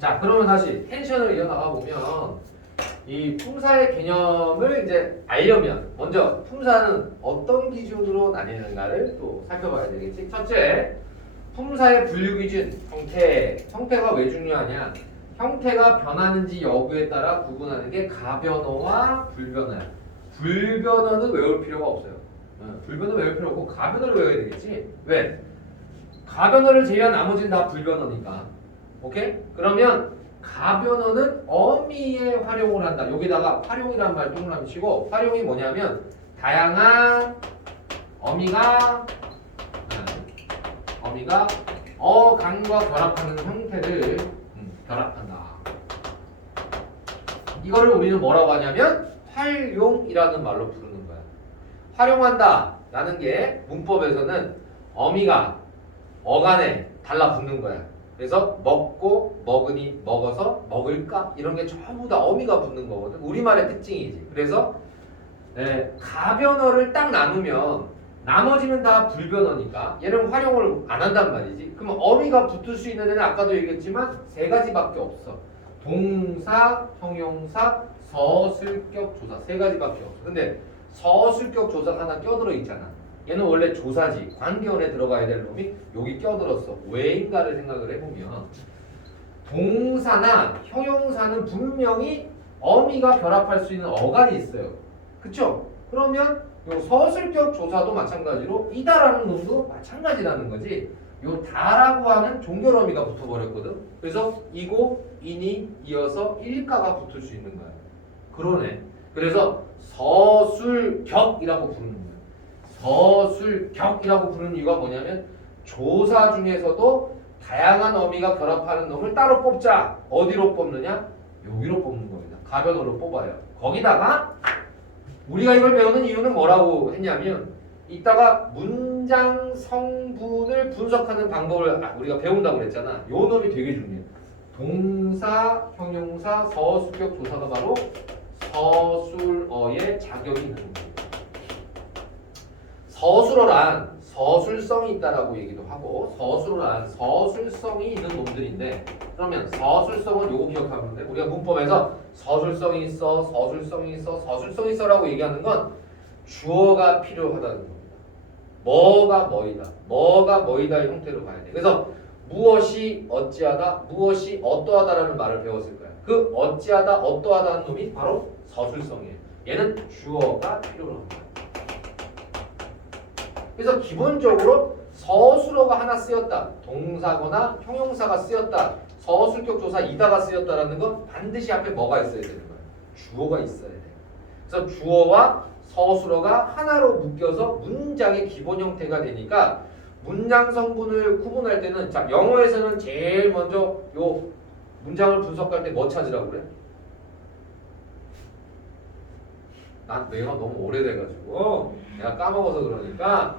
자, 그러면 다시 텐션을 이어나가 보면 이 품사의 개념을 이제 알려면 먼저 품사는 어떤 기준으로 나뉘는가를 또 살펴봐야 되겠지. 첫째, 품사의 분류 기준, 형태. 형태가 왜 중요하냐? 형태가 변하는지 여부에 따라 구분하는 게 가변어와 불변어야. 불변어는 외울 필요가 없어요. 불변어 외울 필요 없고 가변어를 외워야 되겠지. 왜? 가변어를 제외한 나머지는 다 불변어니까. 오케이? 그러면 가변어는 어미에 활용을 한다. 여기다가 활용이란 말 동그라미 치고, 활용이 뭐냐면 다양한 어미가 어간과 결합하는 형태를 결합한다. 이거를 우리는 뭐라고 하냐면 활용이라는 말로 부르는 거야. 활용한다 라는 게 문법에서는 어미가 어간에 달라붙는 거야. 그래서 먹고, 먹으니, 먹어서, 먹을까? 이런 게 전부 다 어미가 붙는 거거든. 우리말의 특징이지. 그래서 가변어를 딱 나누면 나머지는 다 불변어니까 얘는 활용을 안 한단 말이지. 그러면 어미가 붙을 수 있는 애는 아까도 얘기했지만 세 가지밖에 없어. 동사, 형용사, 서술격 조사 세 가지밖에 없어. 근데 서술격 조사가 하나 껴들어 있잖아. 얘는 원래 조사지. 관계원에 들어가야 될 놈이 여기 껴들었어. 왜인가를 생각을 해보면 동사나 형용사는 분명히 어미가 결합할 수 있는 어간이 있어요. 그쵸? 그러면 요 서술격 조사도 마찬가지로 이다라는 놈도 마찬가지라는 거지. 요 다라고 하는 종결 어미가 붙어버렸거든. 그래서 이고, 이니, 이어서 일가가 붙을 수 있는 거야. 그러네. 그래서 서술격이라고 부르는 거야. 서술격이라고 부르는 이유가 뭐냐면 조사 중에서도 다양한 어미가 결합하는 놈을 따로 뽑자. 어디로 뽑느냐? 여기로 뽑는 겁니다. 가변어로 뽑아요. 거기다가 우리가 이걸 배우는 이유는 뭐라고 했냐면 이따가 문장 성분을 분석하는 방법을 우리가 배운다고 그랬잖아. 요 놈이 되게 중요해. 동사, 형용사, 서술격 조사가 바로 서술어의 작용이 있는 겁니다. 서술어란 서술성이 있다라고 얘기도 하고 서술어란 서술성이 있는 놈들인데 그러면 서술성은 요거 기억하면 돼. 우리가 문법에서 서술성이 있어, 서술성이 있어, 서술성이 있어라고 얘기하는 건 주어가 필요하다는 겁니다. 뭐가 뭐이다, 뭐가 뭐이다의 형태로 봐야 돼. 그래서 무엇이 어찌하다, 무엇이 어떠하다라는 말을 배웠을 거야. 그 어찌하다, 어떠하다는 놈이 바로 서술성이에요. 얘는 주어가 필요로 합니다. 그래서 기본적으로 서술어가 하나 쓰였다. 동사거나 형용사가 쓰였다. 서술격 조사 이다가 쓰였다라는 건 반드시 앞에 뭐가 있어야 되는 거예요? 주어가 있어야 돼. 그래서 주어와 서술어가 하나로 묶여서 문장의 기본 형태가 되니까 문장 성분을 구분할 때는 자 영어에서는 제일 먼저 요 문장을 분석할 때 뭐 찾으라고 그래? 난 내가 너무 오래돼가지고 내가 까먹어서 그러니까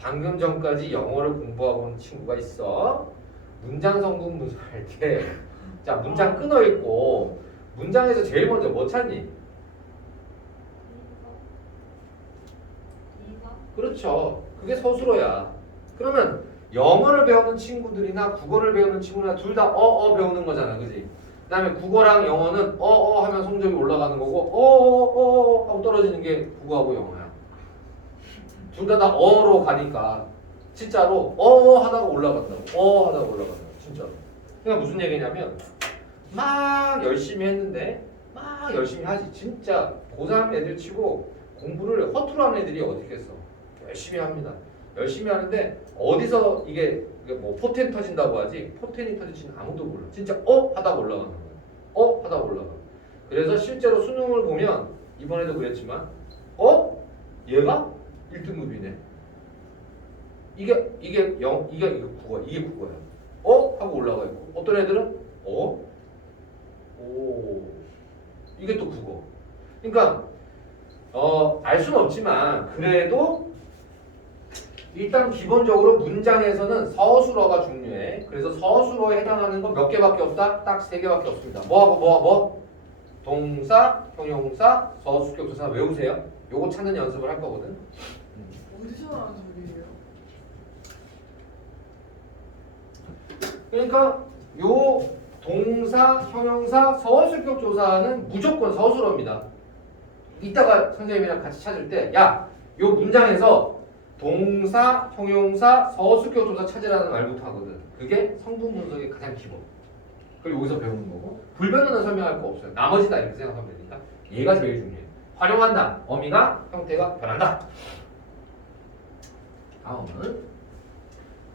방금 전까지 영어를 공부하고 온 친구가 있어. 문장 성분 분석할 때 자 문장 끊어 읽고 문장에서 제일 먼저 뭐 찾니? 그렇죠. 그게 서술어야. 그러면 영어를 배우는 친구들이나 국어를 배우는 친구나 둘 다 배우는 거잖아. 그지? 그 다음에 국어랑 영어는 하면 성적이 올라가는 거고 하고 떨어지는 게 국어하고 영어야. 둘 다 어로 가니까 진짜로 하다가 올라간다고. 하다가 올라간다고. 진짜로. 그러니까 무슨 얘기냐면 막 열심히 했는데 막 열심히 하지. 진짜 고3 애들 치고 공부를 허투루 하는 애들이 어디 있겠어. 열심히 합니다. 열심히 하는데 어디서 이게 뭐 포텐 터진다고 하지. 포텐이 터질지는 아무도 몰라. 진짜 하다가 올라가는 거야. 하다가 올라가. 그래서 실제로 수능을 보면 이번에도 그랬지만 얘가 1등급이네. 이게 국어야. 이게 국어야. 하고 올라가 있고 어떤 애들은 이게 또 국어. 그러니까 알 수는 없지만 그래도 일단 기본적으로 문장에서는 서술어가 중요해. 그래서 서술어에 해당하는 건 몇 개밖에 없다? 딱 3개밖에 없습니다. 뭐하고? 동사, 형용사, 서술격 조사 외우세요. 요거 찾는 연습을 할 거거든. 어디서 나온 소리예요? 그러니까 요 동사, 형용사, 서술격 조사는 무조건 서술어입니다. 이따가 선생님이랑 같이 찾을 때 야, 요 문장에서 동사, 형용사, 서술격 조사 찾으라는 말부터 하거든. 그게 성분 분석의 가장 기본. 그걸 여기서 배우는 거고 불변은 설명할 거 없어요. 나머지다 이렇게 생각하면 되니까 얘가 제일 중요해요. 활용한다. 어미가 형태가 변한다. 다음은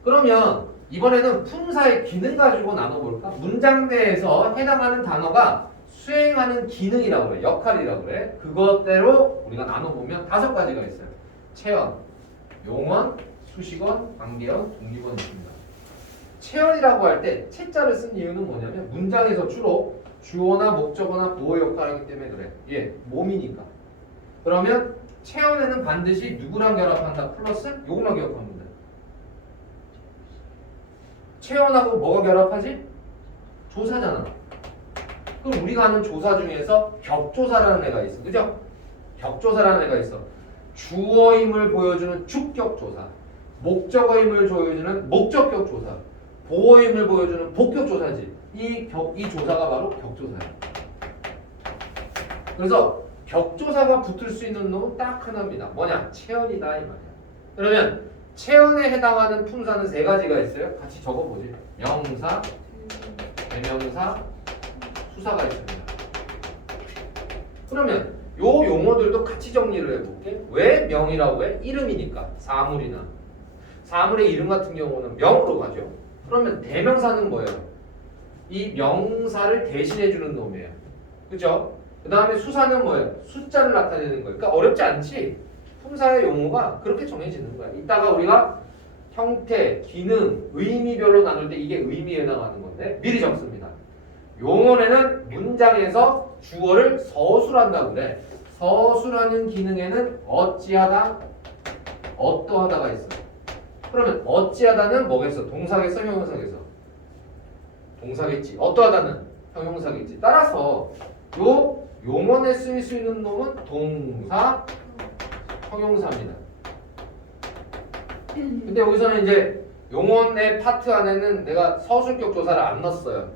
그러면 이번에는 품사의 기능 가지고 나눠볼까? 문장 내에서 해당하는 단어가 수행하는 기능이라고 그래. 역할이라고 그래. 그것대로 우리가 나눠보면 5가지가 있어요. 체언, 용언, 수식언, 관계언, 독립언이 있습니다. 체언이라고 할 때 채자를 쓴 이유는 뭐냐면 문장에서 주로 주어나 목적어나 보호 역할을 하기 때문에 그래. 예, 몸이니까. 그러면 체언에는 반드시 누구랑 결합한다? 플러스 요것만 기억하면 돼. 체언하고 뭐가 결합하지? 조사잖아. 그럼 우리가 하는 조사 중에서 격조사라는 애가 있어. 그죠? 격조사라는 애가 있어. 주어임을 보여주는 주격조사, 목적어임을 보여주는 목적격조사, 보어임을 보여주는 복격조사지. 이 조사가 바로 격조사야. 그래서 격조사가 붙을 수 있는 놈은 딱 하나입니다. 뭐냐? 체언이다 이 말이야. 그러면 체언에 해당하는 품사는 3가지가 있어요. 같이 적어보지. 명사, 대명사, 수사가 있습니다. 그러면 요 용어들도 같이 정리를 해볼게. 왜 명이라고 해? 이름이니까. 사물이나. 사물의 이름 같은 경우는 명으로 가죠. 그러면 대명사는 뭐예요? 이 명사를 대신해주는 놈이에요. 그죠? 그 다음에 수사는 뭐예요? 숫자를 나타내는 거예요. 그러니까 어렵지 않지? 품사의 용어가 그렇게 정해지는 거야. 이따가 우리가 형태, 기능, 의미별로 나눌 때 이게 의미에 해당하는 건데 미리 적습니다. 용어에는 문장에서 주어를 서술한다고 그래. 서술하는 기능에는 어찌하다, 어떠하다가 있어. 그러면 어찌하다는 뭐겠어? 동사겠어? 형용사겠어? 동사겠지. 어떠하다는 형용사겠지. 따라서 요 용어에 쓰일 수 있는 놈은 동사, 형용사입니다. 근데 여기서는 이제 용언의 파트 안에는 내가 서술격 조사를 안 넣었어요.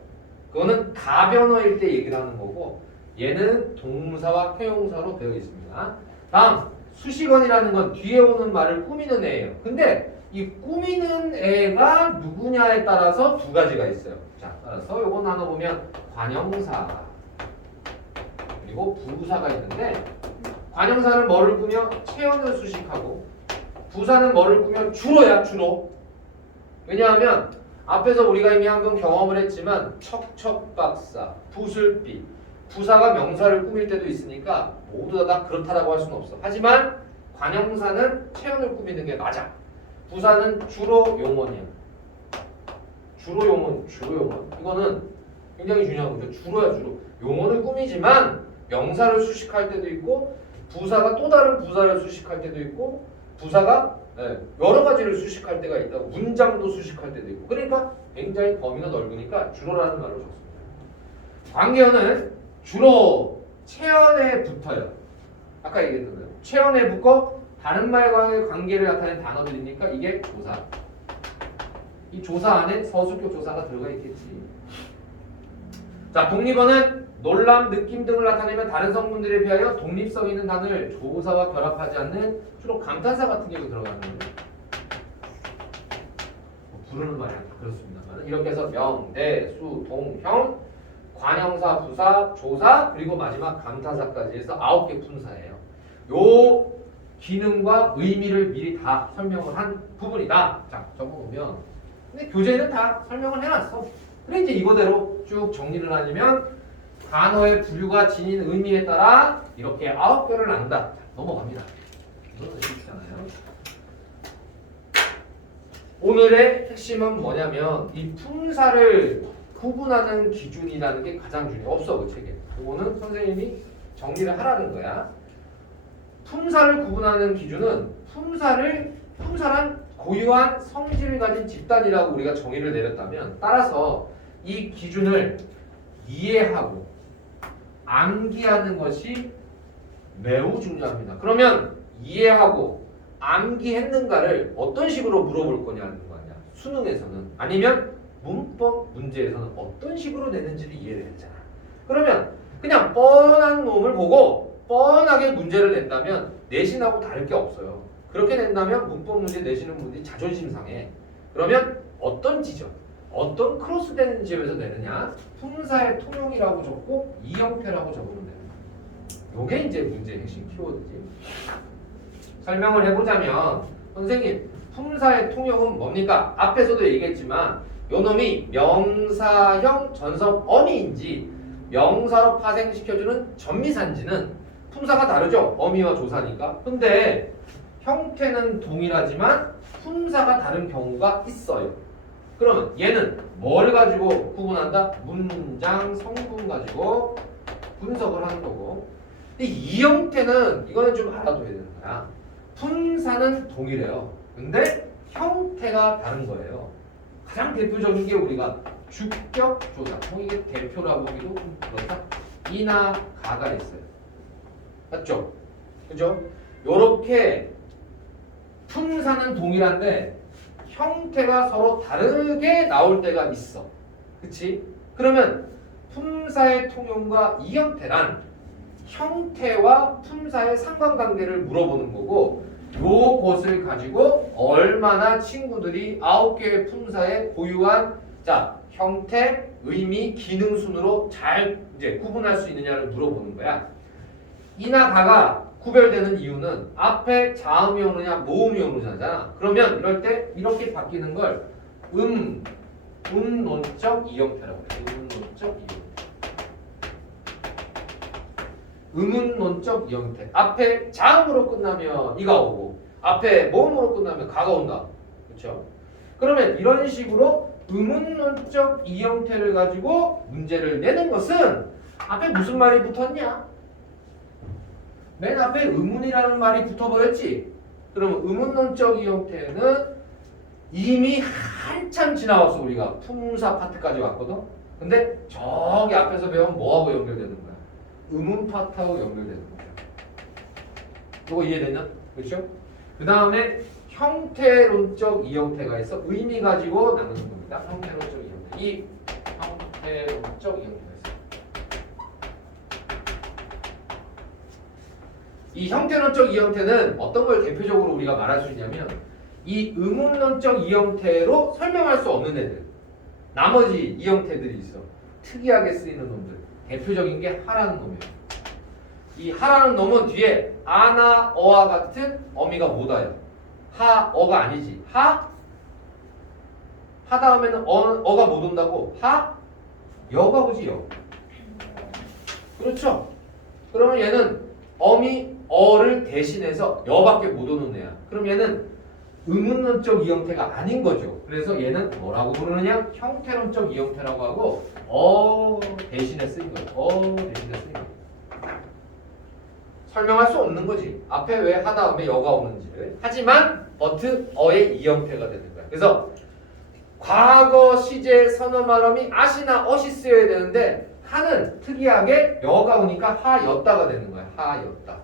그거는 가변어일 때 얘기를 하는 거고 얘는 동사와 형용사로 되어 있습니다. 다음 수식언이라는 건 뒤에 오는 말을 꾸미는 애예요. 근데 이 꾸미는 애가 누구냐에 따라서 2가지가 있어요. 자, 따라서 요거 나눠보면 관형사 그리고 부사가 있는데 관형사는 뭐를 꾸며? 체언을 수식하고 부사는 뭐를 꾸며? 주로야 주로. 왜냐하면 앞에서 우리가 이미 한번 경험을 했지만 척척박사, 부술비 부사가 명사를 꾸밀 때도 있으니까 모두 다 그렇다라고 할 수는 없어. 하지만 관형사는 체언을 꾸미는 게 맞아. 부사는 주로 용언이야. 주로 용언, 주로 용언. 이거는 굉장히 중요한 거죠. 주로야 주로. 용언을 꾸미지만 명사를 수식할 때도 있고 부사가 또 다른 부사를 수식할 때도 있고 부사가 여러 가지를 수식할 때가 있다고. 문장도 수식할 때도 있고. 그러니까 굉장히 범위가 넓으니까 주로라는 말로 적습니다. 관계어는 주로 체언에 붙어요. 아까 얘기했던 거예요. 체언에 붙고 다른 말과의 관계를 나타내는 단어들이니까 이게 조사. 이 조사 안에 서술격 조사가 들어가 있겠지. 자, 독립어는 놀람, 느낌 등을 나타내면 다른 성분들에 비하여 독립성 있는 단어를 조사와 결합하지 않는 주로 감탄사 같은 경우 들어가는 거예요. 부르는 말이 아니라 그렇습니다만 이렇게 해서 명, 대, 수, 동, 형, 관형사, 부사, 조사 그리고 마지막 감탄사까지 해서 9개 품사예요. 요 기능과 의미를 미리 다 설명을 한 부분이다. 자, 적어보면 근데 교재는 다 설명을 해놨어. 그래 이제 이거대로 쭉 정리를 하려면 단어의 분류가 지닌 의미에 따라 이렇게 9개를 나눈다. 자, 넘어갑니다. 이거는 쉽잖아요. 오늘의 핵심은 뭐냐면 이 품사를 구분하는 기준이라는 게 가장 중요해. 없어 그 책에. 이거는 선생님이 정리를 하라는 거야. 품사를 구분하는 기준은 품사란 고유한 성질을 가진 집단이라고 우리가 정의를 내렸다면 따라서 이 기준을 이해하고 암기하는 것이 매우 중요합니다. 그러면 이해하고 암기했는가를 어떤 식으로 물어볼 거냐는 거 아니야. 수능에서는. 아니면 문법 문제에서는 어떤 식으로 내는지를 이해를 했잖아. 그러면 그냥 뻔한 놈을 보고 뻔하게 문제를 낸다면 내신하고 다를 게 없어요. 그렇게 낸다면 문법 문제 내시는 분들이 자존심 상해. 그러면 어떤 지점, 어떤 크로스되는 지점에서 내느냐? 품사의 통용이라고 적고 이 형태라고 적으면 되는 거야. 요게 이제 문제의 핵심 키워드지. 설명을 해보자면 선생님 품사의 통용은 뭡니까? 앞에서도 얘기했지만 요 놈이 명사형 전섭 어미인지 명사로 파생시켜주는 전미사인지는 품사가 다르죠? 어미와 조사니까. 근데 형태는 동일하지만 품사가 다른 경우가 있어요. 그러면 얘는 뭘 가지고 구분한다? 문장 성분 가지고 분석을 하는 거고. 근데 이 형태는 이거는 좀 알아둬야 되는 거야. 품사는 동일해요. 근데 형태가 다른 거예요. 가장 대표적인 게 우리가 주격 조사. 이게 대표라고 하기도 좀 그렇다. 이나 가가 있어요. 맞죠? 그죠? 요렇게 품사는 동일한데 형태가 서로 다르게 나올 때가 있어. 그치? 그러면 품사의 통용과 이 형태란 형태와 품사의 상관관계를 물어보는 거고 요것을 가지고 얼마나 친구들이 9개의 품사에 고유한 자 형태, 의미, 기능 순으로 잘 이제 구분할 수 있느냐를 물어보는 거야. 이나 가가 구별되는 이유는 앞에 자음이 오느냐 모음이 오느냐잖아. 그러면 이럴 때 이렇게 바뀌는 걸 음론적 이형태라고 해요. 음론적 이형태. 음운론적 이형태. 앞에 자음으로 끝나면 이가 오고 앞에 모음으로 끝나면 가가 온다. 그렇죠? 그러면 이런 식으로 음운론적 이형태를 가지고 문제를 내는 것은 앞에 무슨 말이 붙었냐? 맨 앞에 의문이라는 말이 붙어버렸지. 그러면 의문론적 이형태는 이미 한참 지나왔어. 우리가 품사 파트까지 왔거든. 근데 저기 앞에서 배운 뭐하고 연결되는 거야? 의문 파트하고 연결되는 거야. 이거 이해되냐? 그렇죠? 그 다음에 형태론적 이형태가 있어. 의미 가지고 나누는 겁니다. 형태론적 이형태. 이 형태론적 이형태. 이 형태론적 이형태는 어떤 걸 대표적으로 우리가 말할 수 있냐면 이 의문론적 이형태로 설명할 수 없는 애들 나머지 이형태들이 있어. 특이하게 쓰이는 놈들. 대표적인 게 하라는 놈이에요. 이 하라는 놈은 뒤에 아나 어와 같은 어미가 못 와요. 하 어가 아니지. 하 다음에는 어가 못 온다고. 하 여가 오지 여. 그렇죠? 그러면 얘는 어미 어를 대신해서 여밖에 못 오는 애야. 그럼 얘는 의문론적 이형태가 아닌 거죠. 그래서 얘는 뭐라고 부르느냐? 형태론적 이형태라고 하고 어 대신에 쓰인 거예요. 어 대신에 쓰인 거예요. 설명할 수 없는 거지. 앞에 왜 하 다음에 여가 오는지를. 하지만 버트 어의 이형태가 되는 거야. 그래서 과거 시제 선어 말음이 아시나 어시 쓰여야 되는데 하는 특이하게 여가 오니까 하였다가 되는 거야. 하였다.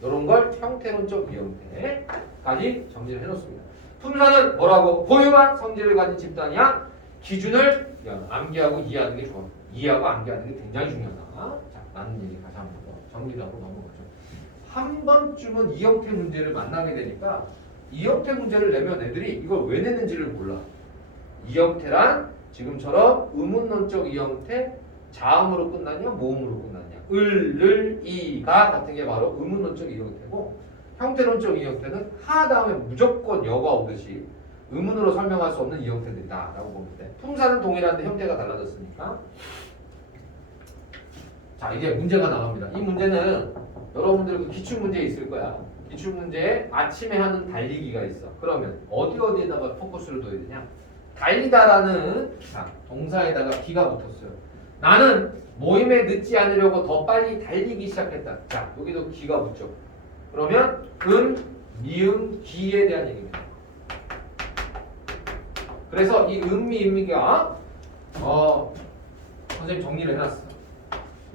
이런 걸 형태론적 이형태까지 정리를 해놓습니다. 품사는 뭐라고? 고유한 성질을 가진 집단이야. 기준을 암기하고 이해하는 게 좋아. 이해하고 암기하는 게 굉장히 중요하다. 자, 라는 얘기 다시 한번 더 정리를 하고 넘어가죠. 한 번쯤은 이형태 문제를 만나게 되니까 이형태 문제를 내면 애들이 이걸 왜 냈는지를 몰라. 이형태란 지금처럼 의문론적 이형태 자음으로 끝나냐 모음으로 끝나냐 을, 이가 같은 게 바로 의문론적 이형태고 형태론적 이형태는 하 다음에 무조건 여가 오듯이 의문으로 설명할 수 없는 이형태들이다 라고 보면 돼. 품사는 동일한데 형태가 달라졌으니까. 자 이제 문제가 나갑니다. 이 문제는 여러분들 그 기출문제에 있을 거야. 기출문제에 아침에 하는 달리기가 있어. 그러면 어디에다가 포커스를 둬야 되냐? 달리다라는 동사에다가 기가 붙었어요. 나는 모임에 늦지 않으려고 더 빨리 달리기 시작했다. 자, 여기도 기가 붙죠. 그러면 미음, 기에 대한 얘기입니다. 그래서 이 미음기가 선생님 정리를 해놨어.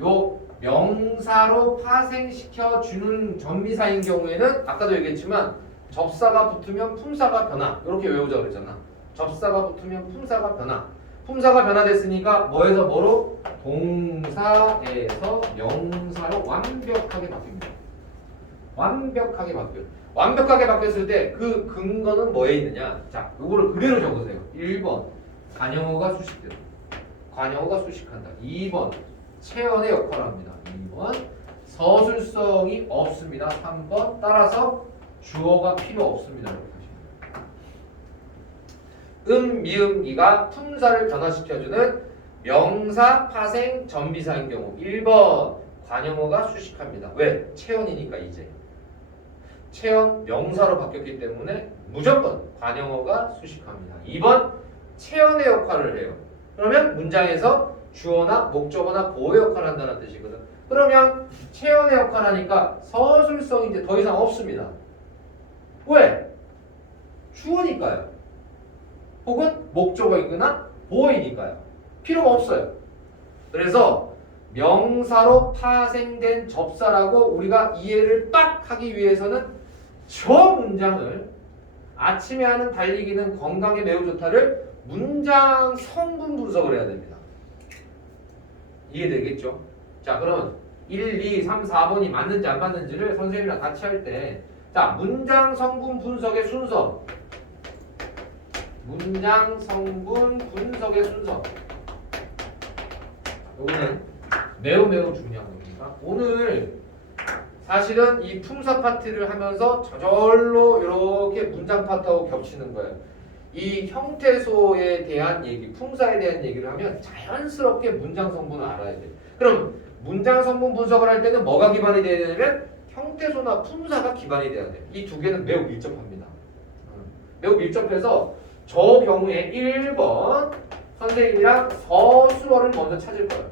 요 명사로 파생시켜 주는 전미사인 경우에는 아까도 얘기했지만 접사가 붙으면 품사가 변화. 이렇게 외우자 그랬잖아. 접사가 붙으면 품사가 변화. 품사가 변화됐으니까 뭐에서 뭐로? 동사에서 명사로 완벽하게 바뀝니다. 완벽하게 바뀌어요. 완벽하게 바뀌었을 때 그 근거는 뭐에 있느냐? 자, 요거를 그대로 적으세요. 1번 관용어가 수식된다. 관용어가 수식한다. 2번 체언의 역할을 합니다. 2번 서술성이 없습니다. 3번 따라서 주어가 필요 없습니다. 이렇게 하시면 미음기가 품사를 변화시켜주는 명사, 파생, 전비사인 경우 1번 관용어가 수식합니다. 왜? 체언이니까 이제 체언 명사로 바뀌었기 때문에 무조건 관용어가 수식합니다. 2번 체언의 역할을 해요. 그러면 문장에서 주어나 목적어나 보호 역할을 한다는 뜻이거든. 그러면 체언의 역할을 하니까 서술성이 이제 더 이상 없습니다. 왜? 주어니까요. 혹은 목적어이거나 보어이니까요. 필요가 없어요. 그래서 명사로 파생된 접사라고 우리가 이해를 딱 하기 위해서는 저 문장을 아침에 하는 달리기는 건강에 매우 좋다를 문장 성분 분석을 해야 됩니다. 이해되겠죠? 자, 그러면 1, 2, 3, 4번이 맞는지 안 맞는지를 선생님이랑 같이 할 때 자, 문장 성분 분석의 순서 문장 성분 분석의 순서 이거는 매우 중요한 겁니다. 오늘 사실은 이 품사 파트를 하면서 저절로 이렇게 문장 파트하고 겹치는 거예요. 이 형태소에 대한 얘기, 품사에 대한 얘기를 하면 자연스럽게 문장 성분을 알아야 돼요. 그럼 문장 성분 분석을 할 때는 뭐가 기반이 돼야 되냐면 형태소나 품사가 기반이 돼야 돼요. 이 두 개는 매우 밀접합니다. 매우 밀접해서 저 경우에 1번 선생님이랑 서술어를 먼저 찾을 거예요.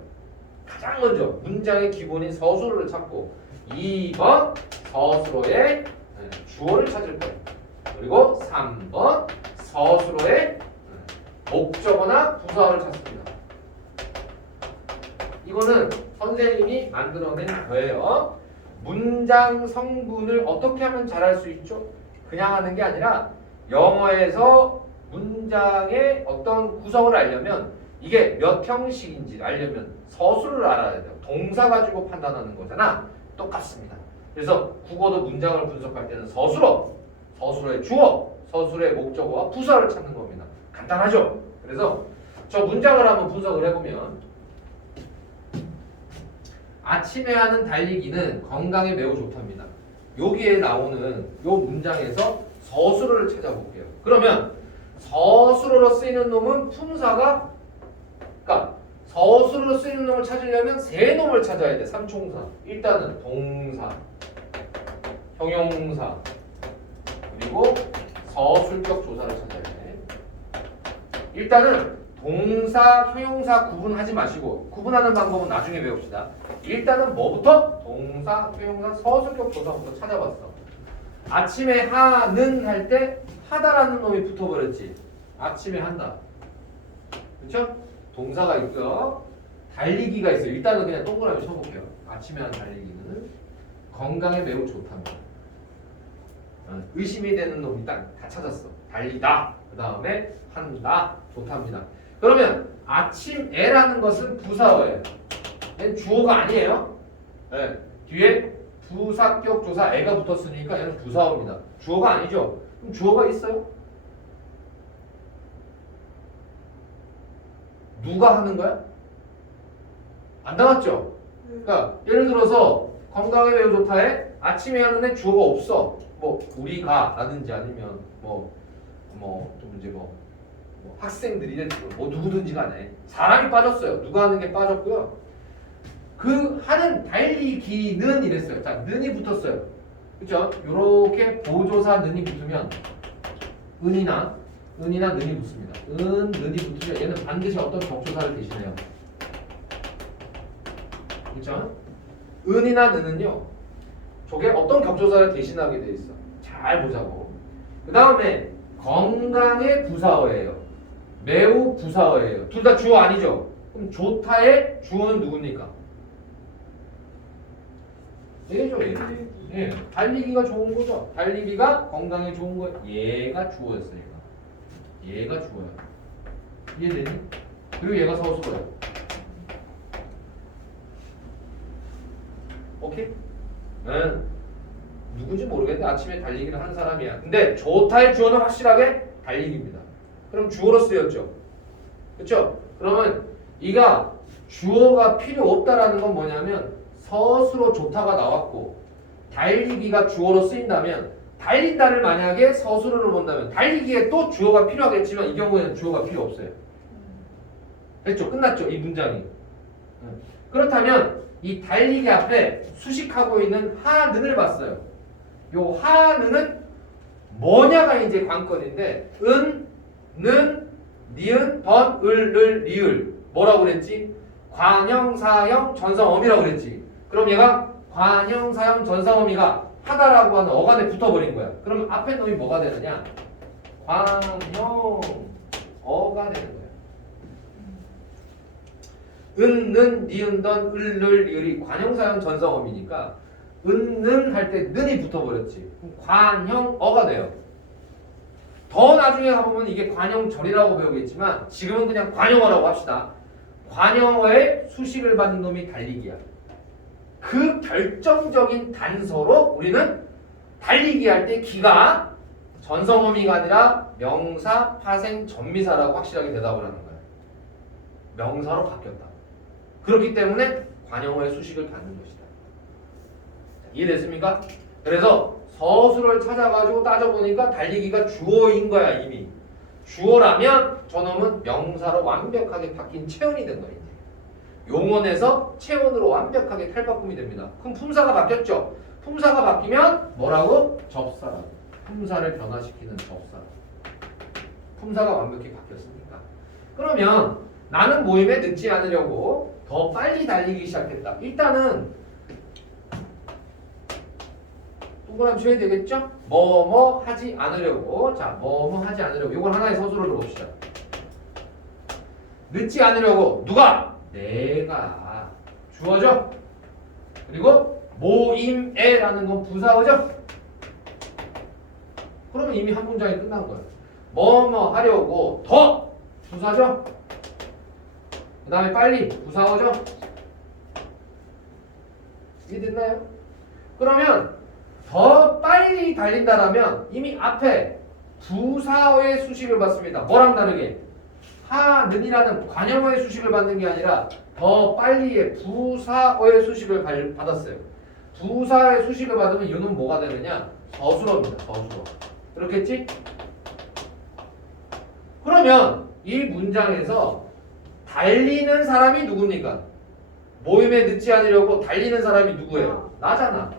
가장 먼저 문장의 기본인 서술어를 찾고 2번 서술어의 주어를 찾을 거예요. 그리고 3번 서술어의 목적어나 부사어를 찾습니다. 이거는 선생님이 만들어낸 거예요. 문장 성분을 어떻게 하면 잘할 수 있죠? 그냥 하는 게 아니라 영어에서 문장의 어떤 구성을 알려면 이게 몇 형식인지 알려면 서술을 알아야 돼요. 동사 가지고 판단하는 거잖아. 똑같습니다. 그래서 국어도 문장을 분석할 때는 서술어, 서술어의 주어, 서술의 목적어와 부사를 찾는 겁니다. 간단하죠? 그래서 저 문장을 한번 분석을 해보면 아침에 하는 달리기는 건강에 매우 좋답니다. 여기에 나오는 요 문장에서 서술어를 찾아볼게요. 그러면 서술어로 쓰이는 놈은 품사가 그러니까 서술어로 쓰이는 놈을 찾으려면 세 놈을 찾아야 돼. 삼총사. 일단은 동사, 형용사, 그리고 서술격 조사를 찾아야 돼. 일단은 동사, 형용사 구분하지 마시고 구분하는 방법은 나중에 배웁시다. 일단은 뭐부터? 동사, 형용사, 서술격 조사부터 찾아봤어. 아침에 하는 할 때 하다라는 놈이 붙어버렸지. 아침에 한다. 그렇죠? 동사가 있고요. 달리기가 있어요. 일단은 그냥 동그라미 쳐볼게요. 아침에 하는 달리기는 건강에 매우 좋답니다. 의심이 되는 놈 일단 다 찾았어. 달리다. 그 다음에 한다. 좋답니다. 그러면 아침에라는 것은 부사어예요. 얘는 주어가 아니에요. 네. 뒤에 부사격 조사 애가 붙었으니까 얘는 부사어입니다. 주어가 아니죠. 그럼 주어가 있어요? 누가 하는 거야? 안 나왔죠? 그러니까 예를 들어서 건강에 매우 좋다에 아침에 하는 애 주어가 없어. 뭐 우리가 라든지 아니면 좀 이제 학생들이 뭐 누구든지 간에 사람이 빠졌어요. 누가 하는 게 빠졌고요. 그 하는 달리기는 이랬어요. 자, 는이 붙었어요. 그렇죠? 요렇게 보조사 는이 붙으면 은이나 는이 붙습니다. 는이 붙으면 얘는 반드시 어떤 격조사를 대신해요. 그렇죠? 은이나 는은요. 저게 어떤 격조사를 대신하게 돼 있어. 잘 보자고. 그 다음에 건강의 부사어예요. 매우 부사어예요. 둘 다 주어 아니죠? 그럼 좋다의 주어는 누굽니까? 얘죠, 얘. 예, 달리기가 좋은 거죠. 달리기가 건강에 좋은 거예요. 얘가 주어였으니까. 얘가 주어요. 이해되니? 그리고 얘가 서술어야. 오케이? 누군지 모르겠는데 아침에 달리기를 하는 사람이야. 근데 좋다의 주어는 확실하게 달리기입니다. 그럼 주어로 쓰였죠. 그렇죠? 그러면 이가 주어가 필요 없다라는 건 뭐냐면 서술어 좋다가 나왔고 달리기가 주어로 쓰인다면 달린다를 만약에 서술어로 본다면 달리기에 또 주어가 필요하겠지만 이 경우에는 주어가 필요 없어요. 됐죠? 끝났죠? 이 문장이. 그렇다면 이 달리기 앞에 수식하고 있는 하는을 봤어요. 요 하는은 뭐냐가 이제 관건인데 은, 는, 니은, 던, 을, 리을 뭐라고 그랬지? 관형사형 전성어미라고 그랬지. 그럼 얘가 관형사형 전성어미가 하다라고 하는 어간에 붙어버린 거야. 그럼 앞에 놈이 뭐가 되느냐? 관형어가 되는 거야. 은, 는, 니은, 던, 을, 리을이 관형사형 전성어미니까 은, 는 할 때 는이 붙어버렸지. 그럼 관형어가 돼요. 더 나중에 가보면 이게 관형절이라고 배우겠지만 지금은 그냥 관형어라고 합시다. 관형어의 수식을 받는 놈이 달리기야. 그 결정적인 단서로 우리는 달리기 할 때 기가 전성어미가 아니라 명사, 파생, 전미사라고 확실하게 대답을 하는 거야. 명사로 바뀌었다. 그렇기 때문에 관형어의 수식을 받는 것이다. 이해됐습니까? 그래서 서술을 찾아가지고 따져보니까 달리기가 주어인 거야 이미. 주어라면 저놈은 명사로 완벽하게 바뀐 체온이 된 거예요. 용언에서 체온으로 완벽하게 탈바꿈이 됩니다. 그럼 품사가 바뀌었죠? 품사가 바뀌면 뭐라고? 접사라고. 품사를 변화시키는 접사. 품사가 완벽히 바뀌었으니까. 그러면 나는 모임에 늦지 않으려고 더 빨리 달리기 시작했다. 일단은 동그라미 쳐야 되겠죠? 뭐뭐 하지 않으려고. 자, 뭐뭐 하지 않으려고. 이걸 하나의 서술어로 봅시다. 늦지 않으려고. 누가? 내가. 주어죠? 그리고 모임에라는 건 부사어죠? 그러면 이미 한 문장이 끝난 거예요. 뭐뭐 하려고. 더. 부사죠? 그 다음에 빨리. 부사어죠? 이해됐나요? 그러면 더 빨리 달린다라면 이미 앞에 부사어의 수식을 받습니다. 뭐랑 다르게? 하는이라는 관형어의 수식을 받는 게 아니라 더 빨리의 부사어의 수식을 받았어요. 부사의 수식을 받으면 이는 뭐가 되느냐? 서술어입니다. 서술어. 그렇겠지? 그러면 이 문장에서 달리는 사람이 누굽니까? 모임에 늦지 않으려고 달리는 사람이 누구예요? 나잖아.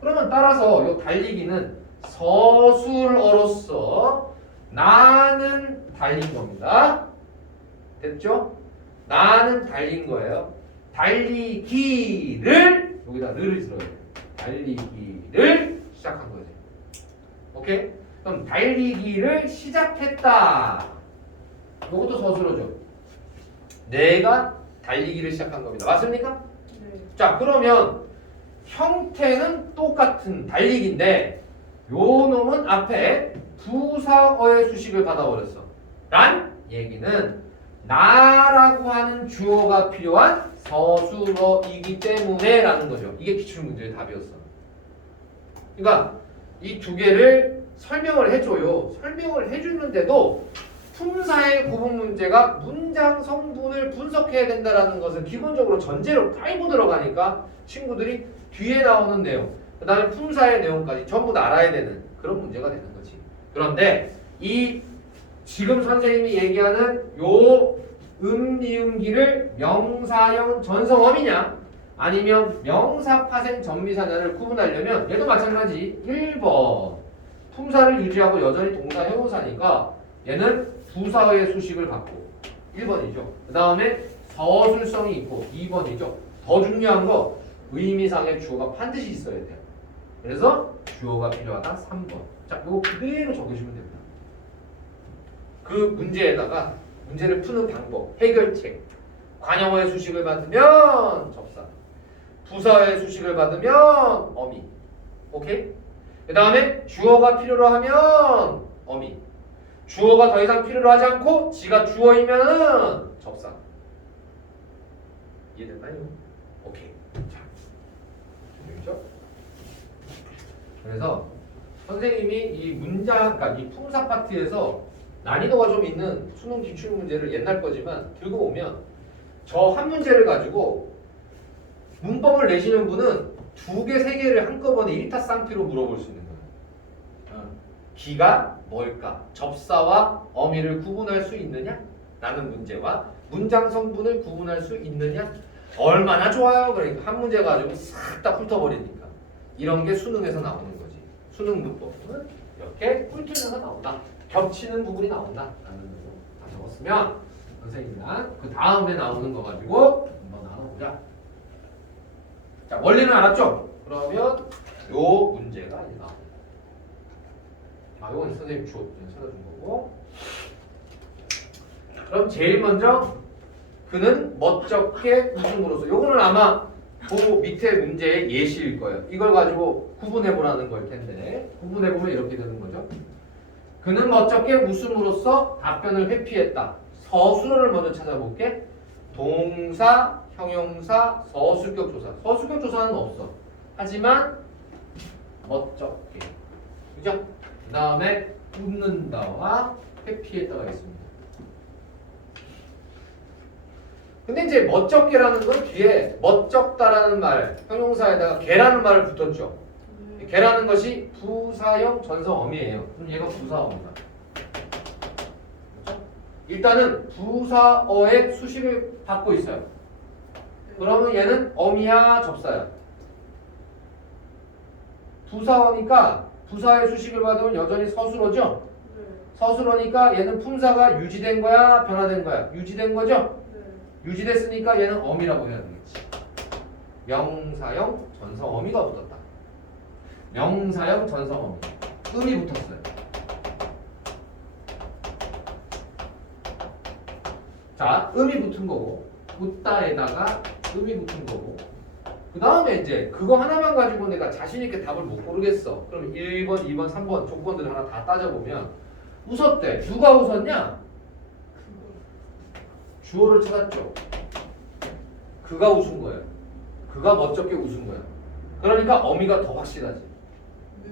그러면 따라서 이 달리기는 서술어로서 나는 달린 겁니다. 됐죠? 나는 달린 거예요. 달리기를 여기다 를 들어요. 달리기를 시작한 거죠. 오케이? 그럼 달리기를 시작했다. 이것도 서술어죠. 내가 달리기를 시작한 겁니다. 맞습니까? 네. 자, 그러면 형태는 똑같은 달리기인데 요 놈은 앞에 부사어의 수식을 받아버렸어. 란 얘기는 나라고 하는 주어가 필요한 서술어이기 때문에 라는 거죠. 이게 기출문제의 답이었어. 그러니까 이 두 개를 설명을 해줘요. 설명을 해주는데도 품사의 구분 문제가 문장 성분을 분석해야 된다는 것을 기본적으로 전제로 깔고 들어가니까 친구들이 뒤에 나오는 내용, 그 다음에 품사의 내용까지 전부 다 알아야 되는 그런 문제가 되는 거지. 그런데 이 지금 선생님이 얘기하는 요 음리음기를 명사형 전성어미냐 아니면 명사 파생 전미사냐를 구분하려면 얘도 마찬가지. 1번 품사를 유지하고 여전히 동사 형용사니까 얘는 부사의 수식을 받고 1번이죠. 그 다음에 서술성이 있고 2번이죠. 더 중요한 거 의미상의 주어가 반드시 있어야 돼요. 그래서 주어가 필요하다 3번. 자, 이거 그대로 적으시면 됩니다. 그 문제에다가 문제를 푸는 방법, 해결책. 관형어의 수식을 받으면 접사, 부사의 수식을 받으면 어미. 오케이? 그 다음에 주어가 필요로 하면 어미. 주어가 더 이상 필요로 하지 않고 지가 주어이면은 접사. 이해됐나요? 오케이. 자, 됐죠? 그래서 선생님이 이 문장, 그러니까 이 품사 파트에서 난이도가 좀 있는 수능 기출 문제를 옛날 거지만 들고 오면 저 한 문제를 가지고 문법을 내시는 분은 2개, 3개를 한꺼번에 일타쌍피로 물어볼 수 있는 거예요. 기가 뭘까? 접사와 어미를 구분할 수 있느냐? 라는 문제와 문장 성분을 구분할 수 있느냐? 얼마나 좋아요. 그러니까 한 문제 가지고 싹 다 훑어버리니까 이런 게 수능에서 나오는 거지. 수능 문법은 이렇게 훑으면서 나온다. 겹치는 부분이 나온다. 라는 거 다 적었으면 선생님이랑 그 다음에 나오는 거 가지고 한번 나눠보자. 자, 원리는 알았죠? 그러면 요 문제가 이제 나옵니다. 이건 선생님 주어 찾아준 거고. 그럼 제일 먼저 그는 멋쩍게 웃음으로써 요거는 아마 그 밑에 문제의 예시일 거예요. 이걸 가지고 구분해 보라는 걸 텐데 구분해 보면 이렇게 되는 거죠. 그는 멋쩍게 웃음으로써 답변을 회피했다. 서술어를 먼저 찾아볼게. 동사, 형용사, 서술격 조사. 서술격 조사는 없어. 하지만 멋쩍게. 그죠? 그 다음에 웃는다와 회피했다가 있습니다. 근데 이제 멋쩍게라는 건 뒤에 멋쩍다라는 말, 형용사에다가 개라는 말을 붙었죠. 개라는 것이 부사형 전성어미예요. 그럼 얘가 부사어입니다. 그렇죠? 일단은 부사어의 수식을 받고 있어요. 그러면 얘는 어미야 접사야. 부사어니까 부사의 수식을 받으면 여전히 서술어죠. 서술어니까 얘는 품사가 유지된 거야, 변화된 거야? 유지된 거죠? 유지됐으니까 얘는 어미라고 해야 되겠지. 명사형 전성어미가 붙었다. 명사형 전성어미. 음이 붙었어요. 자, 음이 붙은 거고 웃다에다가 음이 붙은 거고 그 다음에 이제 그거 하나만 가지고 내가 자신있게 답을 못 고르겠어. 그럼 1번, 2번, 3번 조건들 하나 다 따져보면 웃었대. 누가 웃었냐? 주어를 찾았죠. 그가 웃은 거예요. 그가 멋쩍게 웃은 거야. 그러니까 어미가 더 확실하지.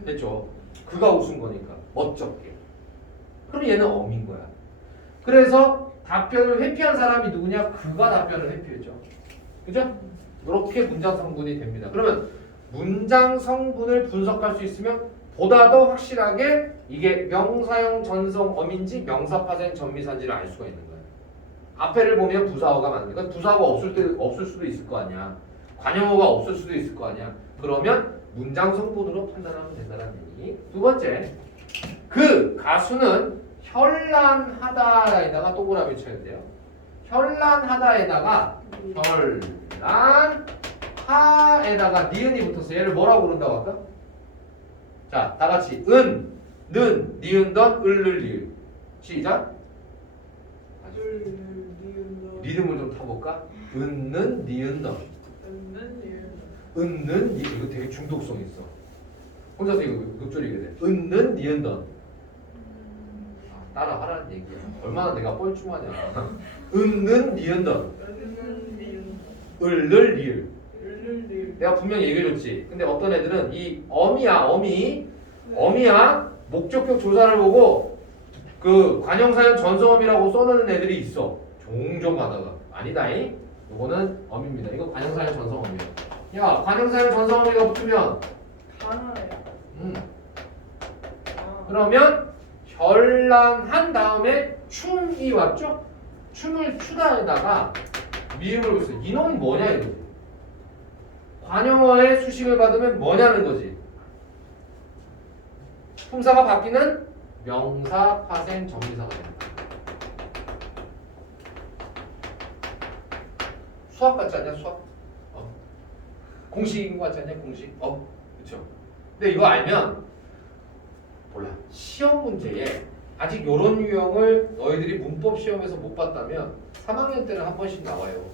됐죠? 그가 웃은 거니까 멋쩍게. 그럼 얘는 어미인 거야. 그래서 답변을 회피한 사람이 누구냐? 그가 답변을 회피했죠. 그죠? 이렇게 문장 성분이 됩니다. 그러면 문장 성분을 분석할 수 있으면 보다 더 확실하게 이게 명사형 전성 어민지 명사파생 전미사인지를 알 수가 있는 거예요. 앞에를 보면 부사어가 맞는 건 부사어가 없을 수도 있을 거 아니야. 관용어가 없을 수도 있을 거 아니야. 그러면 문장 성분으로 판단하면 된다는 얘기. 두 번째, 그 가수는 현란하다에다가 동그라미 쳐야 돼요. 현란하다에다가 현란하에다가 니은이 붙었어. 얘를 뭐라고 부른다고 할까? 자, 다 같이 은, 는, 니은던, 을를 니을. 시작. 리듬을 좀 타볼까? 은는, 니은던. 은는, 니은. 이거 되게 중독성 있어. 혼자서 이거 읊조리게 돼. 은는, 니은던. 따라 하라는 얘기야. 얼마나 내가 뻘쭘하냐. 은는, 니은던. 을를 리을. 내가 분명히 얘기해줬지. 근데 어떤 애들은 이 어미야 목적격 조사를 보고 그 관형사형 전성어미라고 써놓는 애들이 있어. 종종 가다가 아니다잉. 이거는 어미입니다. 이거 관형사형 전성어미야. 야, 관형사형 전성어미가 붙으면 가나요? 그러면 현란한 다음에 춤이 왔죠? 춤을 추다에다가 미음을 붙여. 이놈 뭐냐 이거지. 관용어의 수식을 받으면 뭐냐는 거지. 품사가 바뀌는 명사, 파생, 전미사가 됩니다. 수학 같지 않냐? 수학? 공식인 것 같지 않냐? 공식? 그렇죠. 근데 이거 알면 몰라. 시험 문제에 아직 이런 유형을 너희들이 문법 시험에서 못 봤다면 3학년 때는 한 번씩 나와요.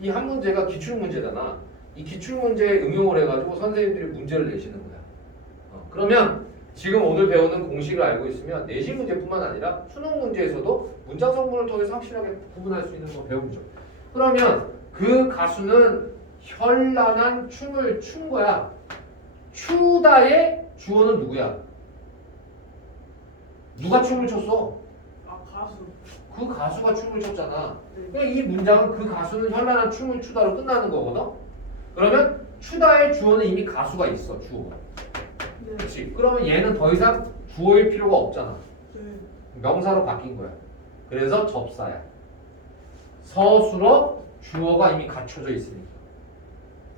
이 한 문제가 기출문제잖아. 이 기출문제에 응용을 해가지고 선생님들이 문제를 내시는 거야. 그러면 지금 오늘 배우는 공식을 알고 있으면 내신 문제뿐만 아니라 수능 문제에서도 문장 성분을 통해서 확실하게 구분할 수 있는 거 배우죠. 그러면 그 가수는 현란한 춤을 춘 거야. 추다의 주어는 누구야? 누가 춤을 췄어? 아 가수. 그 가수가 춤을 췄잖아. 네. 그러니까 이 문장은 그 가수는 현란한 춤을 추다로 끝나는 거거든. 그러면 추다의 주어는 이미 가수가 있어. 주어가. 네. 그렇지. 그러면 얘는 더 이상 주어일 필요가 없잖아. 네. 명사로 바뀐 거야. 그래서 접사야. 서술어 주어가 이미 갖춰져 있으니까.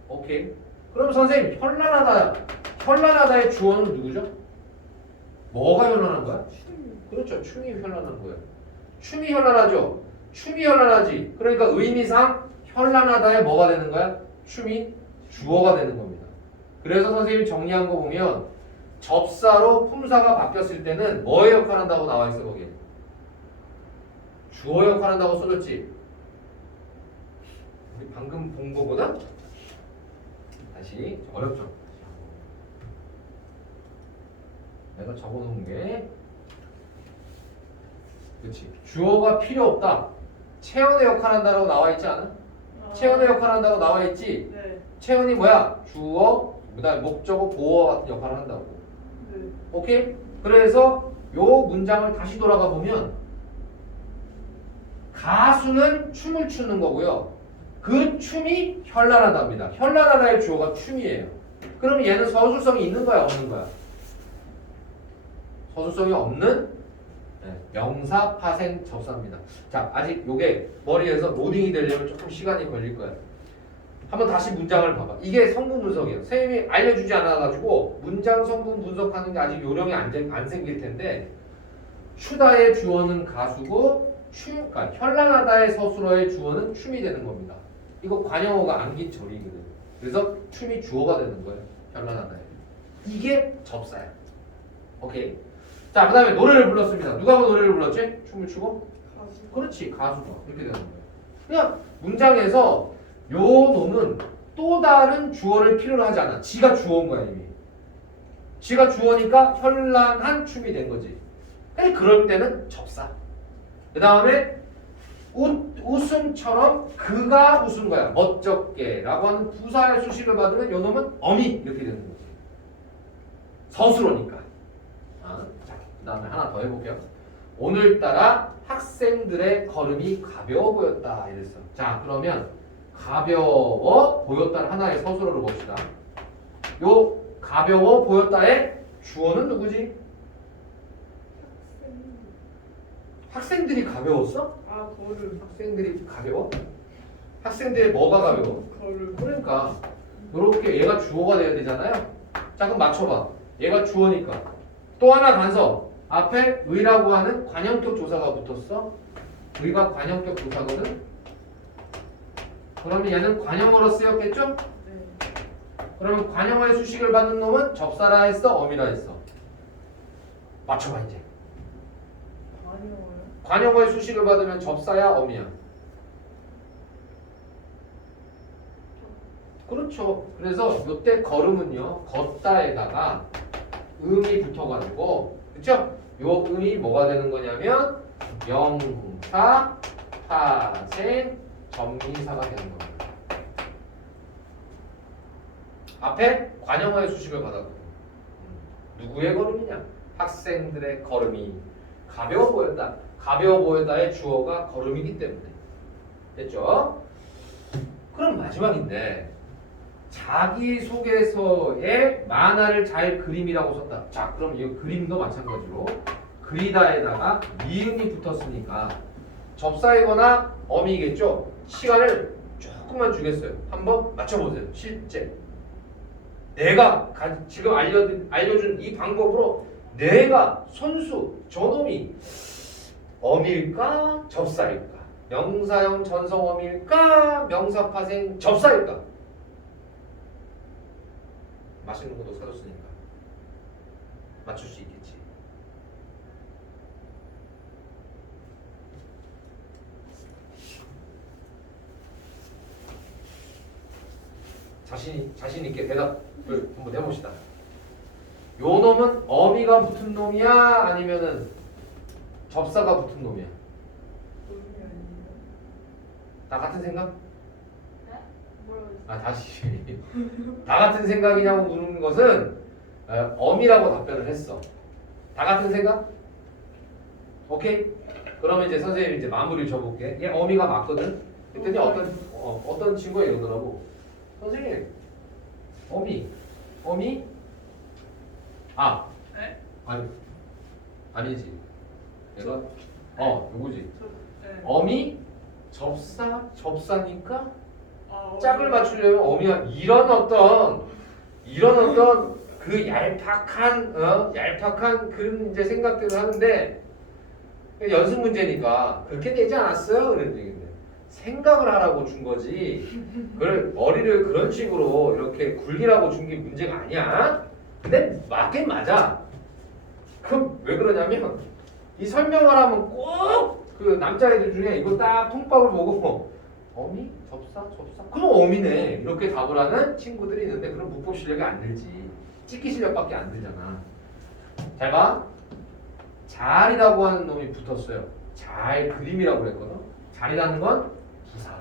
오케이. 그럼 선생님 현란하다. 현란하다의 주어는 누구죠? 뭐가 현란한 거야? 춤. 그렇죠. 춤이 현란한 거예요. 춤이 현란하죠. 춤이 현란하지. 그러니까 의미상 현란하다의 뭐가 되는 거야? 춤이 주어가 되는 겁니다. 그래서 선생님 정리한 거 보면 접사로 품사가 바뀌었을 때는 뭐의 역할 한다고 나와 있어 거기에? 주어 역할 한다고 써줬지. 우리 방금 본 거보다 다시 어렵죠. 내가 적어놓은 게 그렇지. 주어가 필요 없다. 체언의 역할 한다고 나와 있지 않아? 체언의 역할 한다고 나와 있지. 네. 체언이 뭐야? 주어, 그다음 목적어, 보어 같은 역할을 한다고. 네. 오케이? 그래서 요 문장을 다시 돌아가 보면 가수는 춤을 추는 거고요. 그 춤이 현란하답니다. 현란하다의 주어가 춤이에요. 그럼 얘는 서술성이 있는 거야, 없는 거야? 서술성이 없는 명사, 파생, 접사입니다. 자, 아직 요게 머리에서 로딩이 되려면 조금 시간이 걸릴 거야. 한번 다시 문장을 봐봐. 이게 성분 분석이에요. 선생님이 알려주지 않아가지고 문장 성분 분석하는 게 아직 요령이 안 생길 텐데 추다의 주어는 가수고 그러니까 현란하다의 서술어의 주어는 춤이 되는 겁니다. 이거 관용어가 안긴 절이거든. 그래서 춤이 주어가 되는 거예요. 현란하다의. 이게 접사야. 오케이. 자, 그 다음에 노래를 불렀습니다. 누가 뭐 노래를 불렀지? 춤을 추고? 가수. 그렇지, 가수가. 이렇게 되는 거예요. 그냥 문장에서 요 놈은 또 다른 주어를 필요로 하지 않아. 지가 주어인 거야, 이미. 지가 주어니까 현란한 춤이 된 거지. 근데 그럴 때는 접사. 그 다음에 웃음처럼 그가 웃은 거야. 멋쩍게 라고 하는 부사의 수식을 받으면 요 놈은 어미 이렇게 되는 거지. 서술어니까. 자, 그 다음에 하나 더 해볼게요. 오늘따라 학생들의 걸음이 가벼워 보였다 이랬어. 자, 그러면 가벼워 보였다를 하나의 서술어로 봅시다. 요 가벼워 보였다의 주어는 누구지? 학생들이 가벼웠어? 아 걸음. 학생들이 가벼워? 학생들의 뭐가 가벼워? 걸음. 그러니까 이렇게 얘가 주어가 돼야 되잖아요. 자, 그럼 맞춰봐. 얘가 주어니까 또 하나 간섭. 앞에 의라고 하는 관형격 조사가 붙었어. 의가 관형격 조사거든. 그러면 얘는 관형어로 쓰였겠죠? 네. 그러면 관형어의 수식을 받는 놈은 접사라 했어? 어미라 했어? 맞춰봐 이제. 관용어요. 관형어의 수식을 받으면 접사야 어미야? 그렇죠. 그래서 이때 걸음은요 걷다에다가 음이 붙어가지고 그렇죠? 요 음이 뭐가 되는 거냐면 명사, 파생, 전미사가 되는 겁니다. 앞에 관형어의 수식을 받았거든요. 누구의 걸음이냐? 학생들의 걸음이 가벼워 보였다. 가벼워 보였다의 주어가 걸음이기 때문에 됐죠? 그럼 마지막인데 자기소개서에 만화를 잘 그림이라고 썼다. 자, 그럼 이 그림도 마찬가지로 그리다에다가 미음이 붙었으니까 접사이거나 어미겠죠? 시간을 조금만 주겠어요. 한번 맞춰보세요. 실제 내가 지금 알려준 이 방법으로 내가 손수 저놈이 어미일까 접사일까? 명사형 전성 어미일까 명사파생 접사일까? 맛있는 것도 사줬으니까 맞출 수 있겠지. 자신 있게 대답을 한번 해봅시다. 요 놈은 어미가 붙은 놈이야? 아니면은 접사가 붙은 놈이야? 돈이 아니에요. 다 같은 생각? 네? 뭐라고 했어? 아 다시 다 같은 생각이냐고 묻는 것은 어미라고 답변을 했어. 다 같은 생각? 오케이? 그러면 이제 선생님이 이제 마무리를 줘볼게. 얘 어미가 맞거든? 그랬더니 어떤 친구가 이러더라고. 선생님 어미? 네? 아니지. 내가 누구지? 네. 어미? 접사니까 아, 짝을 맞추려면 어미가 이런 어떤 그 얄팍한 그런 이제 생각들을 하는데 연습 문제니까 그렇게 되지 않았어요? 그런 얘기인데 생각을 하라고 준 거지. 그걸 머리를 그런 식으로 이렇게 굴리라고 준 게 문제가 아니야. 근데 맞긴 맞아. 그럼 왜 그러냐면 이 설명을 하면 꼭 그 남자애들 중에 이거 딱 통밥을 보고 어미? 접사? 그럼 어미네 이렇게 답을 하는 친구들이 있는데 그럼 문법 실력이 안 늘지. 찍기 실력밖에 안 들잖아. 잘 봐. 잘이라고 하는 놈이 붙었어요. 잘 그림이라고 그랬거든. 잘이라는 건 부사회.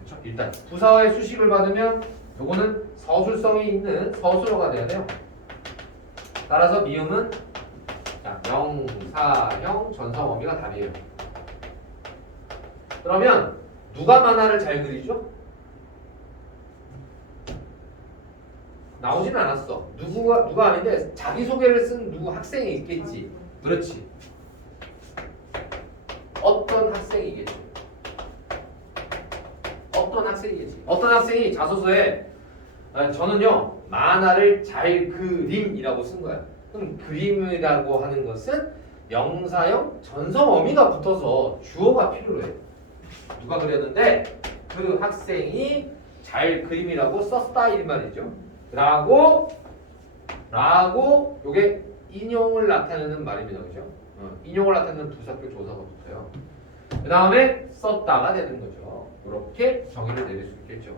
그렇죠? 일단 부사회 수식을 받으면 요거는 서술성이 있는 서술어가 돼야 돼요. 따라서 미음은 자, 명사형 전성 어미가 답이에요. 그러면 누가 만화를 잘 그리죠? 나오진 않았어. 누가 아닌데 자기소개를 쓴 누구 학생이 있겠지. 그렇지. 어떤 학생이겠지. 어떤 학생이 자소서에 저는요 만화를 잘 그림이라고 쓴 거야. 그럼 그림이라고 하는 것은 명사형 전성 어미가 붙어서 주어가 필요해. 누가 그렸는데 그 학생이 잘 그림이라고 썼다 이 말이죠. 라고 요게 인용을 나타내는 말입니다. 그죠? 인용을 나타내는 부사표 조사가 붙어요. 그 다음에 썼다가 되는 거죠. 이렇게 정의를 내릴 수 있겠죠.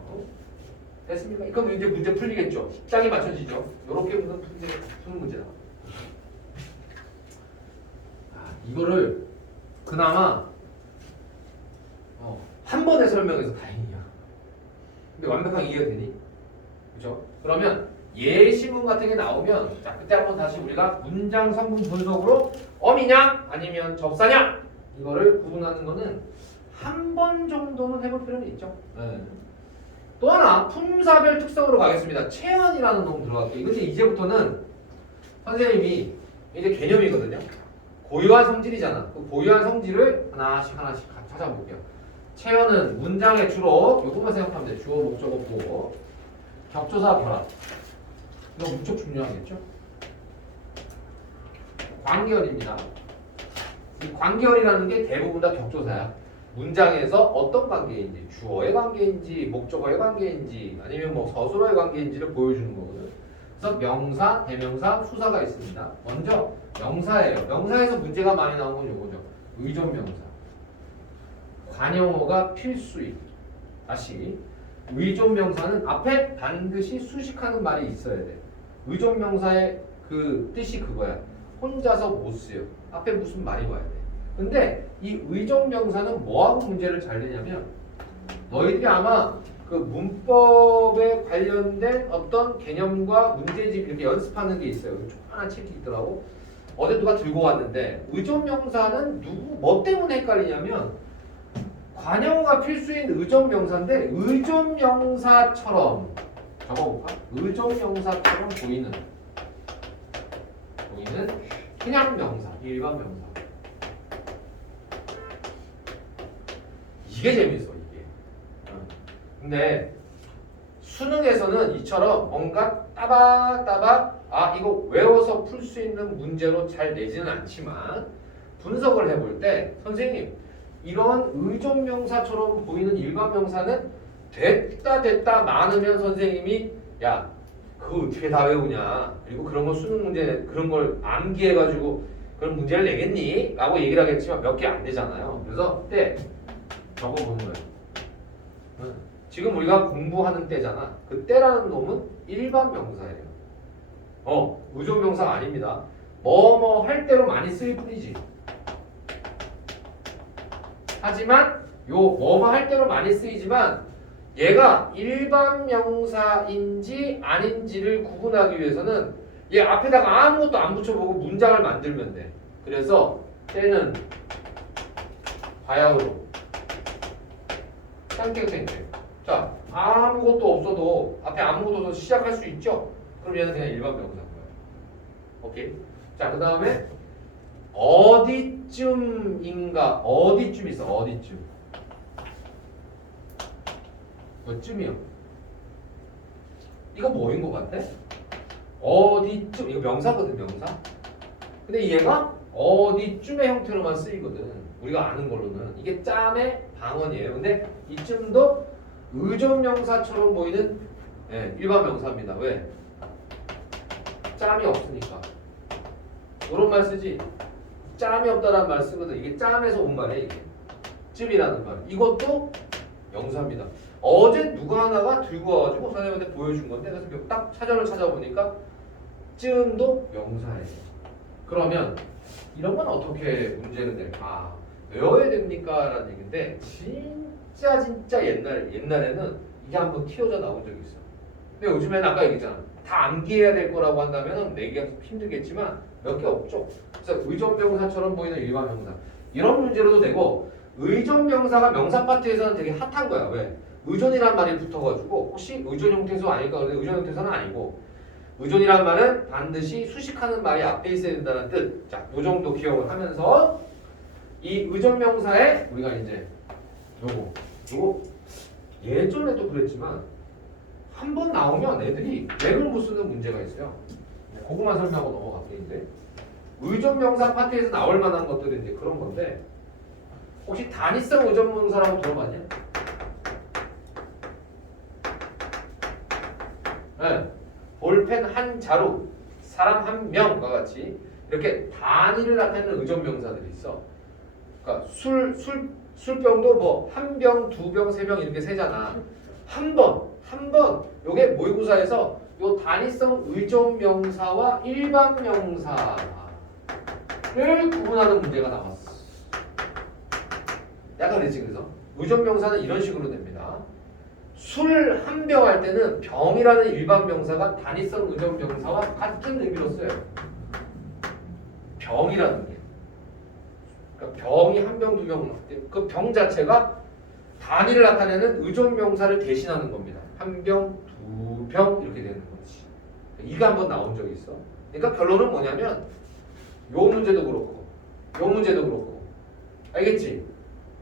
됐습니까? 그럼 이제 문제 풀리겠죠? 짝이 맞춰지죠? 이렇게 푸는 문제다. 이거를 그나마 한 번에 설명해서 다행이야. 근데 완벽하게 이해가 되니? 그죠? 그러면 예시문 같은 게 나오면 자 그때 한번 다시 우리가 문장 성분 분석으로 어미냐 아니면 접사냐 이거를 구분하는 거는 한 번 정도는 해볼 필요는 있죠. 네. 또 하나 품사별 특성으로 가겠습니다. 체언이라는 놈 들어갈게요. 근데 이제부터는 선생님이 이제 개념이거든요. 고유한 성질이잖아. 그 고유한 성질을 하나씩 찾아볼게요. 체언은 문장에 주로 이것만 생각하면 돼. 주어, 목적어, 보어, 격조사, 결합. 이거 무척 중요하겠죠? 관계어입니다. 이 관계어라는 게 대부분 다 격조사야. 문장에서 어떤 관계인지, 주어의 관계인지, 목적어의 관계인지, 아니면 뭐 서술어의 관계인지를 보여주는 거거든. 그래서 명사, 대명사, 수사가 있습니다. 먼저 명사예요. 명사에서 문제가 많이 나온 건 이거죠. 의존명사. 관용어가 필수임. 다시 의존명사는 앞에 반드시 수식하는 말이 있어야 돼. 의존명사의 그 뜻이 그거야. 혼자서 못 쓰여. 앞에 무슨 말이 와야 돼. 근데 이 의존명사는 뭐하고 문제를 잘 내냐면 너희들이 아마 그 문법에 관련된 어떤 개념과 문제집 이렇게 연습하는 게 있어요. 조그마한 책이 있더라고. 어제 누가 들고 왔는데 의존명사는 뭐 때문에 헷갈리냐면 관용어가 필수인 의존명사인데 의존명사처럼 적어볼까? 의존명사처럼 보이는 그냥 명사, 일반 명사. 이게 재밌어 이게. 근데 수능에서는 이처럼 뭔가 따박따박 이거 외워서 풀 수 있는 문제로 잘 내지는 않지만 분석을 해볼 때 선생님 이런 의존명사처럼 보이는 일반 명사는 됐다 많으면 선생님이 야 그거 어떻게 다 외우냐 그리고 그런 거 수능 문제 그런 걸 암기해가지고 그런 문제를 내겠니? 라고 얘기를 하겠지만 몇 개 안 되잖아요. 그래서 그때 적어보는 거예요. 지금 우리가 공부하는 때잖아. 그 때라는 놈은 일반 명사예요. 의존명사 아닙니다. 뭐뭐 할 때로 많이 쓰일 뿐이지. 하지만 요 뭐뭐 할 때로 많이 쓰이지만 얘가 일반 명사인지 아닌지를 구분하기 위해서는 얘 앞에다가 아무것도 안 붙여보고 문장을 만들면 돼. 그래서 때는 바야흐로 땡땡땡땡. 자, 아무것도 없어도 앞에 아무것도 없어도 시작할 수 있죠? 그럼 얘는 그냥 일반 명사인 거야. 오케이? 자, 그 다음에 어디쯤인가? 어디쯤 있어? 어디쯤? 뭐쯤이요? 이거 뭐인 것 같아? 어디쯤? 이거 명사거든, 명사. 근데 얘가 어디쯤의 형태로만 쓰이거든. 우리가 아는 걸로는. 이게 짬의 방언이에요. 근데 이쯤도 의존명사처럼 보이는 일반 명사입니다. 왜? 짬이 없으니까. 이런 말 쓰지. 짬이 없다라는 말 쓰거든. 이게 짬에서 온 말이에요. 이게. 쯤이라는 말. 이것도 명사입니다. 어제 누가 하나가 들고 와가지고 선생님한테 보여준 건데 그래서 딱 사전을 찾아보니까 쯤도 명사예요. 그러면 이런 건 어떻게 문제를 낼까? 외워야 됩니까? 라는 얘기인데 진짜 옛날에는 이게 한번 튀어져 나온 적이 있어. 근데 요즘에는 아까 얘기했잖아. 다 암기해야 될 거라고 한다면 내기가 힘들겠지만 몇 개 없죠. 그래서 의존명사처럼 보이는 일반 명사 이런 문제로도 되고 의존명사가 명사 파트에서는 되게 핫한 거야. 왜? 의존이란 말이 붙어가지고 혹시 의존 형태소 아닐까? 근데 의존 형태소는 아니고 의존이란 말은 반드시 수식하는 말이 앞에 있어야 된다는 뜻. 자, 요 정도 기억을 하면서 이 의존명사에 우리가 이제 요거 예전에도 그랬지만 한 번 나오면 애들이 맥을 못 쓰는 문제가 있어요. 그거만 설명하고 넘어갈게요. 의존명사 파트에서 나올 만한 것들은 이제 그런 건데 혹시 단위성 의존명사라고 들어봤냐? 네. 볼펜 한 자루, 사람 한 명과 같이 이렇게 단위를 나타내는 의존명사들이 있어. 그러니까 술병도 뭐 한 병, 두 병, 세 병 이렇게 세잖아. 한 번 요게 모의고사에서 요 단위성 의존명사와 일반 명사를 구분하는 문제가 나왔어. 약간 그랬지. 그래서 의존명사는 이런 식으로 됩니다. 술 한 병 할 때는 병이라는 일반 명사가 단위성 의존 명사와 같은 의미로 써요. 병이라는 게. 그러니까 병이 한 병, 두 병, 그 병 자체가 단위를 나타내는 의존 명사를 대신하는 겁니다. 한 병, 두 병 이렇게 되는 거지. 이거 한번 나온 적이 있어. 그러니까 결론은 뭐냐면 요 문제도 그렇고 요 문제도 그렇고 알겠지?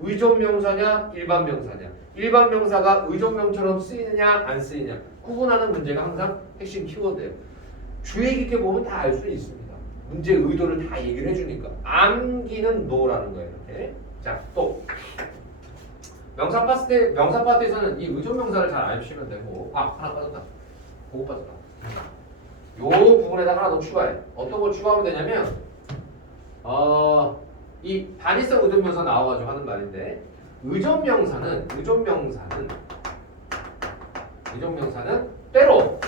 의존 명사냐 일반 명사냐 일반 명사가 의존 명처럼 쓰이느냐 안 쓰이느냐 구분하는 문제가 항상 핵심 키워드예요. 주의 깊게 보면 다 알 수 있습니다. 문제 의도를 다 얘기를 해주니까 암기는 노라는 거예요. 이렇게. 자, 또 명사 파트에서는 이 의존 명사를 잘 알려주시면 되고 하나 빠졌다. 그거 빠졌다. 요 부분에다가 하나 더 추가해. 어떤 걸 추가하면 되냐면 이 단위성 의존 명사 나와가지고 하는 말인데 의존 명사는 때로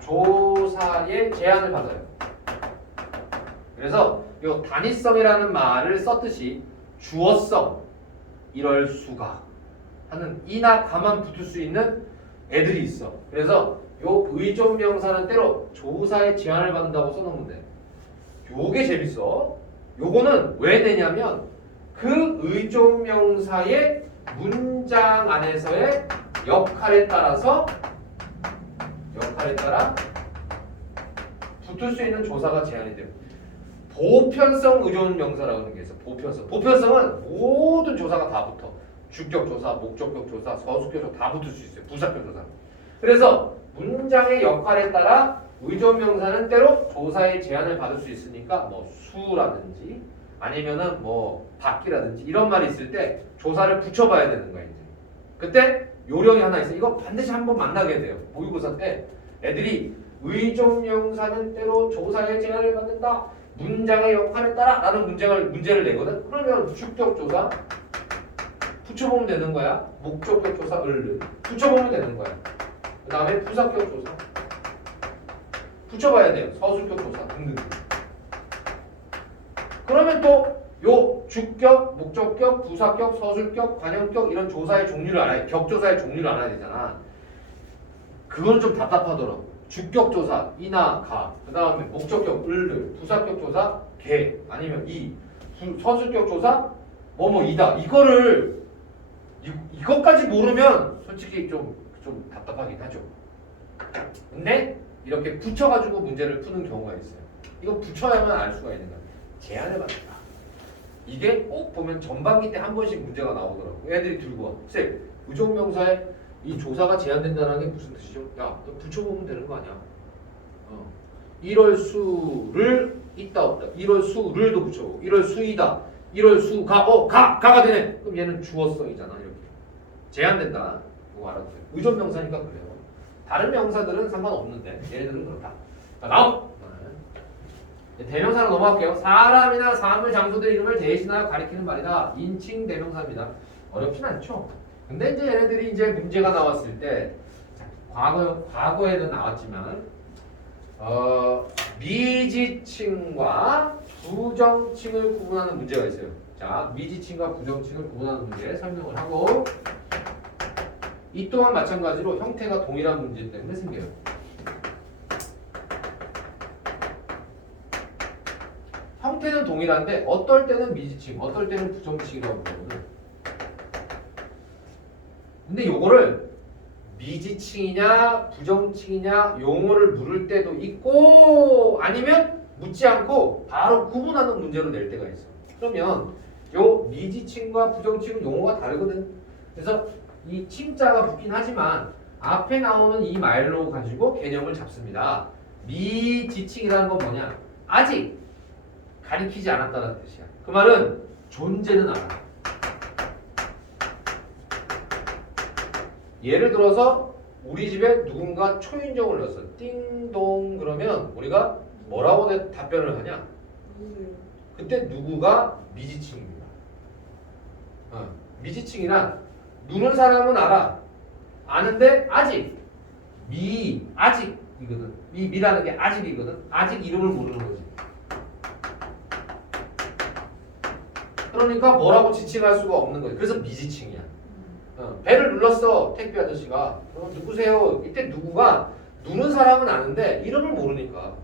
조사의 제한을 받아요. 그래서 요 단위성이라는 말을 썼듯이 주어성 이럴 수가 하는 이나 가만 붙을 수 있는 애들이 있어. 그래서 요 의존 명사는 때로 조사의 제한을 받는다고 써놓으면 돼. 요게 재밌어. 요거는 왜 내냐면 그 의존 명사의 문장 안에서의 역할에 따라 붙을 수 있는 조사가 제한이 돼요. 보편성 의존 명사라고 하는 게 있어. 보편성은 모든 조사가 다 붙어. 주격 조사, 목적격 조사, 서술격 조사 다 붙을 수 있어요. 부사격 조사. 그래서 문장의 역할에 따라 의존 명사는 때로 조사의 제한을 받을 수 있으니까 뭐 수라든지 아니면은 뭐 받기라든지 이런 말이 있을 때 조사를 붙여봐야 되는 거예요. 이제. 그때 요령이 하나 있어요. 이거 반드시 한번 만나게 돼요. 모의고사 때 애들이 의존 명사는 때로 조사의 제한을 받는다. 문장의 역할에 따라 라는 문제를 내거든. 그러면 주격 조사 붙여보면 되는 거야. 목적격 조사 붙여보면 되는 거야. 그 다음에 부사격 조사 붙여봐야 돼요. 서술격 조사 등등. 그러면 또 요 주격, 목적격, 부사격, 서술격, 관형격 이런 조사의 종류를 알아야 격조사의 종류를 알아야 되잖아. 그건 좀 답답하더라고. 주격 조사 이나 가. 그다음에 목적격 을을, 부사격 조사 개 아니면 이, 서술격 조사 뭐뭐 이다. 이거를 이것까지 모르면 솔직히 좀 답답하긴 하죠. 근데 이렇게 붙여가지고 문제를 푸는 경우가 있어요. 이거 붙여야만 알 수가 있는 거야. 제한을 받는다. 이게 꼭 보면 전반기 때 한 번씩 문제가 나오더라고. 애들이 들고 와. 쌤, 부정명사에 이 조사가 제한된다는 게 무슨 뜻이죠? 야, 너 붙여보면 되는 거 아니야? 1월 수를 있다 없다. 1월 수를도 붙여보고 1월 수이다. 1월 수가 가가 되네. 그럼 얘는 주어성이잖아. 이렇게 제한된다. 그거 알아두세요. 의존명사니까 그래요. 다른 명사들은 상관없는데 얘네들은 그렇다. 자, 다음. 대명사로 넘어갈게요. 사람이나 사물, 장소들 이름을 대신하여 가리키는 말이다. 인칭 대명사입니다. 어렵진 않죠. 근데 이제 얘네들이 이제 문제가 나왔을 때 자, 과거에는 나왔지만 미지칭과 부정칭을 구분하는 문제가 있어요. 자, 미지칭과 부정칭을 구분하는 문제 설명을 하고 이 또한 마찬가지로 형태가 동일한 문제 때문에 생겨요. 형태는 동일한데 어떨 때는 미지칭, 어떨 때는 부정칭이라고 부르거든. 근데 요거를 미지칭이냐 부정칭이냐 용어를 물을 때도 있고 아니면 묻지 않고 바로 구분하는 문제로 낼 때가 있어. 그러면 요 미지칭과 부정칭은 용어가 다르거든. 그래서 이 칭자가 붙긴 하지만 앞에 나오는 이 말로 가지고 개념을 잡습니다. 미지칭이라는 건 뭐냐? 아직 가리키지 않았다는 뜻이야. 그 말은 존재는 알아. 예를 들어서 우리 집에 누군가 초인종을 넣었어. 띵동 그러면 우리가 뭐라고 답변을 하냐? 누구세요? 그때 누구가 미지칭입니다. 미지칭이란 누는 사람은 알아. 아는데 아직이거든. 미라는 게 아직이거든. 아직 이름을 모르는 거지. 그러니까 뭐라고 지칭할 수가 없는 거지. 그래서 미지칭이야. 배를 눌렀어 택배 아저씨가. 그럼 누구세요? 이때 누구가 누는 사람은 아는데 이름을 모르니까.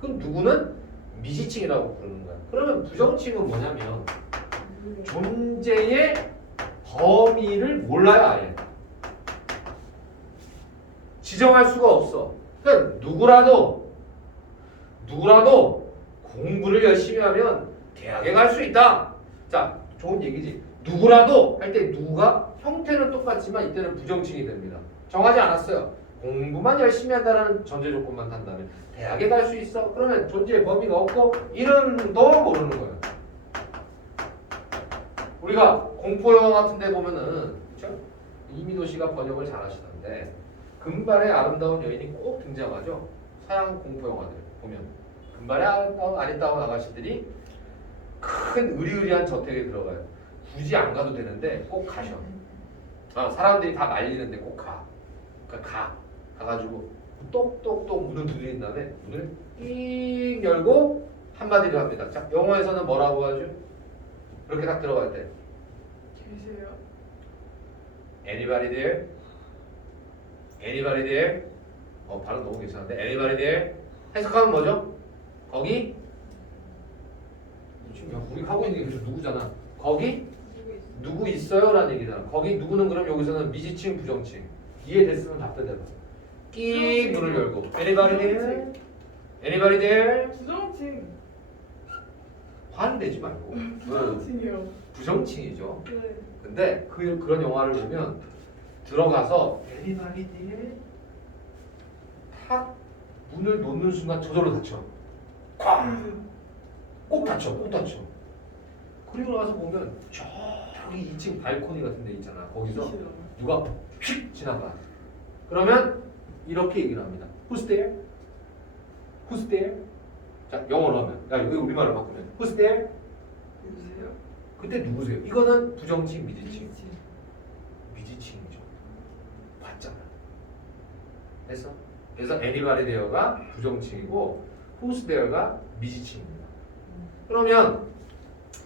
그럼 누구는 미지칭이라고 부르는 거야. 그러면 부정칭은 뭐냐면 누구예요? 존재의 범위를 몰라요 아예. 지정할 수가 없어. 그러니까 누구라도 공부를 열심히 하면 대학에 갈 수 있다. 자, 좋은 얘기지. 누구라도 할 때 누가 형태는 똑같지만 이때는 부정칭이 됩니다. 정하지 않았어요. 공부만 열심히 한다는 전제 조건만 탄다면 대학에 갈 수 있어. 그러면 존재의 범위가 없고 이름도 모르는 거예요. 우리가 공포 영화 같은 데 보면은 그렇죠? 이민호 씨가 번역을 잘 하시던데 금발의 아름다운 여인이 꼭 등장하죠. 서양 공포 영화들 보면 금발의 아름다운 아가씨들이 큰 의리의리한 저택에 들어가요. 굳이 안 가도 되는데 꼭 가셔. 사람들이 다 말리는데 꼭 가. 그러니까 가가지고 똑똑똑 문을 두드린 다음에 문을 삥 열고 한마디를 합니다. 자, 영어에서는 뭐라고 하죠? 그렇게 딱 들어갈 때 계세요? Anybody there? Anybody there? 발음 너무 괜찮은데 Anybody there? 해석하면 뭐죠? 거기? 지금 우리 하고 있는 게 그래서 누구잖아. 거기? 누구 있어요? 라는 얘기잖아. 거기 누구는 그럼 여기서는 미지칭 부정칭. 이해됐으면 답변해봐. 끼 문을 열고 Anybody there? Anybody there? 부정칭. 화는 내지 말고. 부정칭이요. 부정칭이죠. 네. 근데 그런 영화를 보면 들어가서 Anybody there? 탁 문을 놓는 순간 저절로 닫혀. 꼭 닫혀. 그리고 나서 보면 저기 2층 발코니 같은 데 있잖아. 거기서 누가 휙 지나가. 그러면 이렇게 얘기를 합니다. Who's there? Who's there? 자, 영어로 하면. 야, 이거 우리말로 바꾸면. Who's there? 누구세요? 그때 누구세요? 이거는 부정칭, 미지칭. 미지칭이죠. 봤잖아. 됐어? 그래서 anybody there가 부정칭이고 who's there가 미지칭입니다. 그러면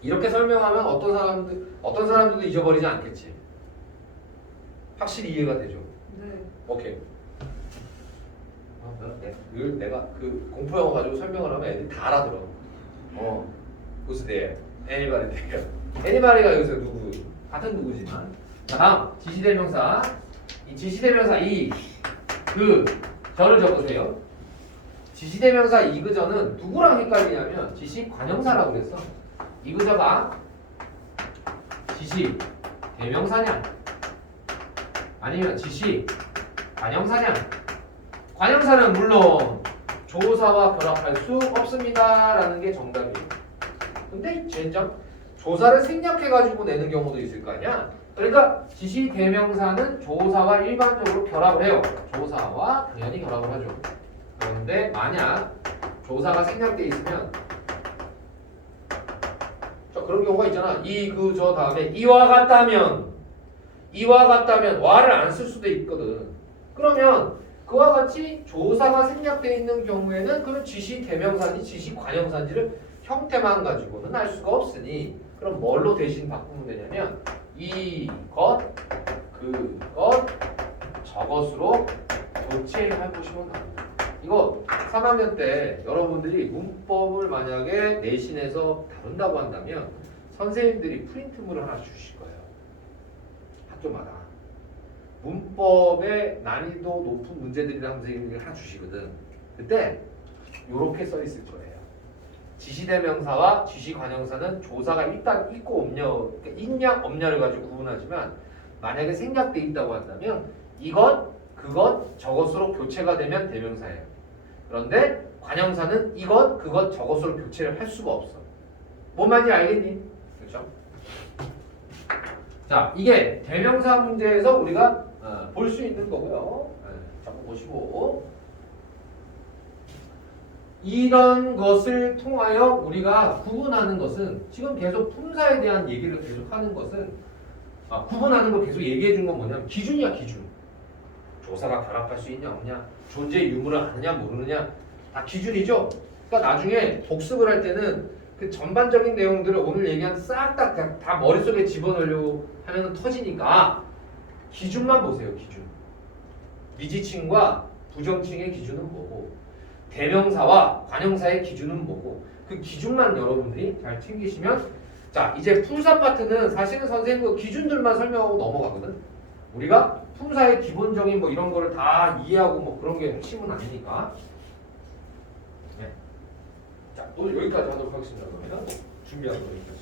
이렇게 설명하면 어떤 사람들도 잊어버리지 않겠지. 확실히 이해가 되죠. 네. 오케이. 내가 그 공포 영어 가지고 설명을 하면 애들이 다 알아들어. who's there, anybody there. anybody가 여기서 누구? 같은 누구지만. 자, 다음 지시대명사. 이 지시대명사 그 저를 적으세요. 지시대명사 이그저는 누구랑 헷갈리냐면 지시관형사라고 그랬어. 이그저가 지시대명사냐 아니면 지시관형사냐. 관형사는 물론 조사와 결합할 수 없습니다 라는 게 정답이에요. 근데 젠장 조사를 생략해가지고 내는 경우도 있을 거 아니야. 그러니까 지시대명사는 조사와 일반적으로 결합을 해요. 조사와 당연히 결합을 하죠. 그런데 만약 조사가 생략돼 있으면 그런 경우가 있잖아. 저 다음에 이와 같다면 와를 안 쓸 수도 있거든. 그러면 그와 같이 조사가 생략돼 있는 경우에는 그럼 지시대명사인지 지시관형사인지를 형태만 가지고는 알 수가 없으니 그럼 뭘로 대신 바꾸면 되냐면 이것, 그것, 저것으로 교체해 보시면 됩니다. 이거 3학년 때 여러분들이 문법을 만약에 내신에서 다룬다고 한다면 선생님들이 프린트물을 하나 주실 거예요. 학교마다. 문법의 난이도 높은 문제들이랑 선생님들이 하나 주시거든. 그때 이렇게 써 있을 거예요. 지시대명사와 지시관형사는 조사가 일단 있고 있냐 없냐를 가지고 구분하지만 만약에 생략돼 있다고 한다면 이것, 그것, 저것으로 교체가 되면 대명사예요. 그런데 관형사는 이것, 그것, 저것으로 교체를 할 수가 없어. 뭔 말인지 알겠니? 그렇죠? 자, 이게 대명사 문제에서 우리가 볼 수 있는 거고요. 자꾸 보시고 이런 것을 통하여 우리가 구분하는 것은 지금 계속 품사에 대한 얘기를 계속 하는 것은 구분하는 걸 계속 얘기해 준 건 뭐냐면 기준이야, 기준. 조사가 결합할 수 있냐 없냐, 존재의 유무를 아느냐 모르느냐 다 기준이죠. 그러니까 나중에 복습을 할 때는 그 전반적인 내용들을 오늘 얘기한 싹 다 머릿속에 집어넣으려고 하면 터지니까 기준만 보세요. 기준. 미지칭과 부정칭의 기준은 뭐고 대명사와 관형사의 기준은 뭐고 그 기준만 여러분들이 잘 챙기시면 자 이제 품사 파트는 사실은 선생님 그 기준들만 설명하고 넘어가거든. 우리가 품사의 기본적인 뭐 이런 거를 다 이해하고 뭐 그런 게 핵심은 아니니까. 네. 자 오늘 여기까지 하도록 하겠습니다. 그러면 준비한 거니까.